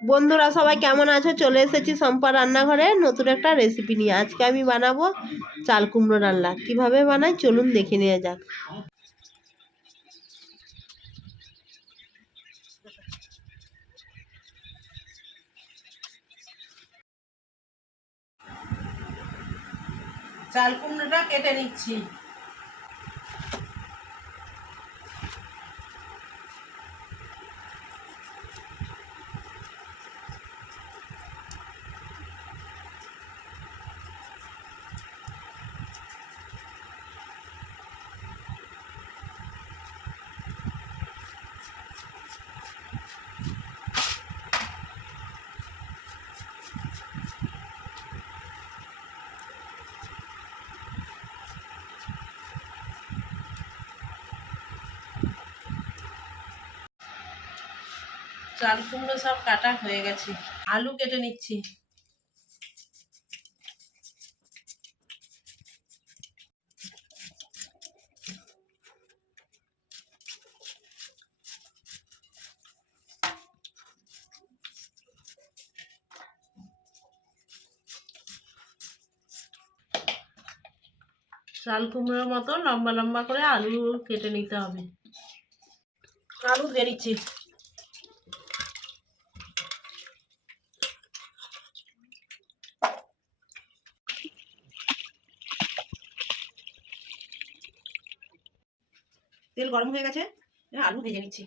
বন্ধুরা, সবাই কেমন আছো? চলে এসেছি সম্পা রান্নাঘরে নতুন একটা রেসিপি নিয়ে। আজকে আমি বানাবো চাল কুমড়ো রান্না। কীভাবে বানাই? চলুন দেখে নেওয়া যাক। চাল কুমড়োটা কেটে নিচ্ছি। চাল কুমড়ো সব কাটা হয়ে গেছে। আলু কেটে নিচ্ছি। চাল কুমড়োর মতো লম্বা লম্বা করে আলু কেটে নিতে হবে। আলু দিয়ে তেল গরম হয়ে গেছে আলু ভেজে নিচ্ছি।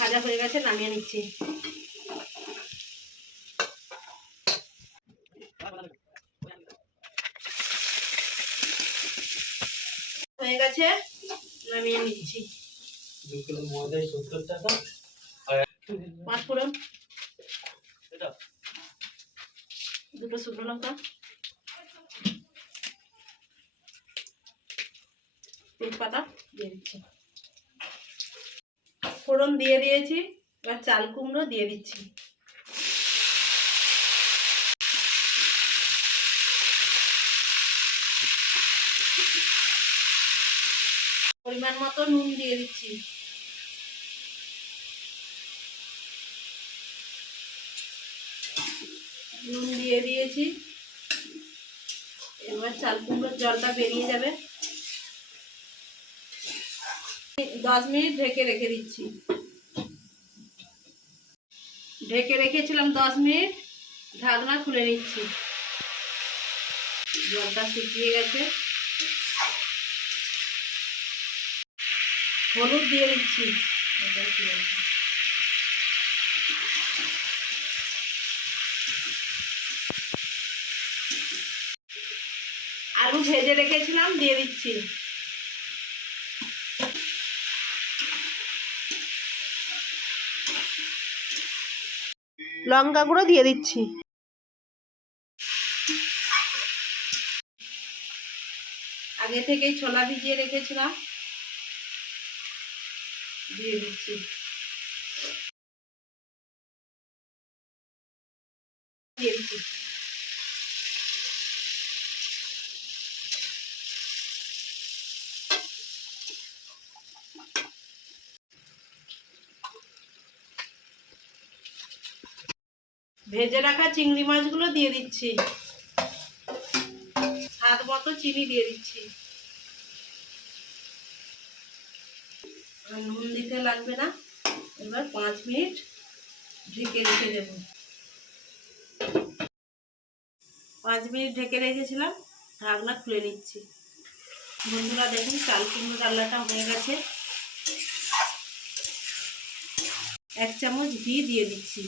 ভাজা হয়ে গেছে নামিয়ে নিচ্ছি। হয়ে গেছে। নামিয়ে নিচ্ছি। দু কিলো ময়দায় সত্তর টাকা পাঁচ ফোড়ন। দুটো শুকনো লঙ্কা। তেজপাতা দিয়ে দিচ্ছি। ফোড়ন দিয়ে দিয়েছি এবার চাল কুমড়ো দিয়ে দিচ্ছি। পরিমাণ মতো নুন দিয়ে দিচ্ছি। নুন দিয়ে দিয়েছি। এবার চাল কুমড়োর জলটা বেরিয়ে যাবে। দশ মিনিট ঢেকে রেখে দিচ্ছি। ঢেকে রেখেছিলাম দশ মিনিট। ঢাকনা খুলে নিচ্ছি। জলটা শুকিয়ে গেছে। হলুদ দিয়ে দিচ্ছি। আলু ভেজে রেখেছিলাম, দিয়ে দিচ্ছি। লঙ্কা গুঁড়ো দিয়ে দিচ্ছি। আগে থেকেই ছোলা ভিজিয়ে রেখেছিলাম। ভেজে রাখা চিংড়ি মাছগুলো দিয়ে দিচ্ছি। স্বাদ মতো চিনি দিয়ে দিচ্ছি। নুন দিতে লাগবে না। এবার পাঁচ মিনিট ঢেকে রেখে দেব। পাঁচ মিনিট ঢেকে রেখেছিলাম, ঢাকনা খুলে নিচ্ছি। বন্ধুরা দেখুন, চাল কুমড়ো ডাল্লাটা হয়ে গেছে। এক চামচ ঘি দিয়ে দিচ্ছি।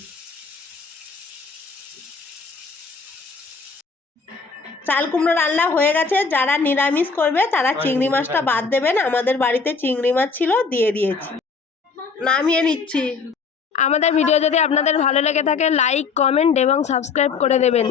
চাল কুমড়ো রান্না হয়ে গেছে যারা নিরামিষ করবে তারা চিংড়ি মাছটা বাদ দেবেন। আমাদের বাড়িতে চিংড়ি মাছ ছিল দিয়ে দিয়েছি। নামিয়ে নিচ্ছি। আমাদের ভিডিও যদি আপনাদের ভালো লেগে থাকে লাইক কমেন্ট এবং সাবস্ক্রাইব করে দেবেন।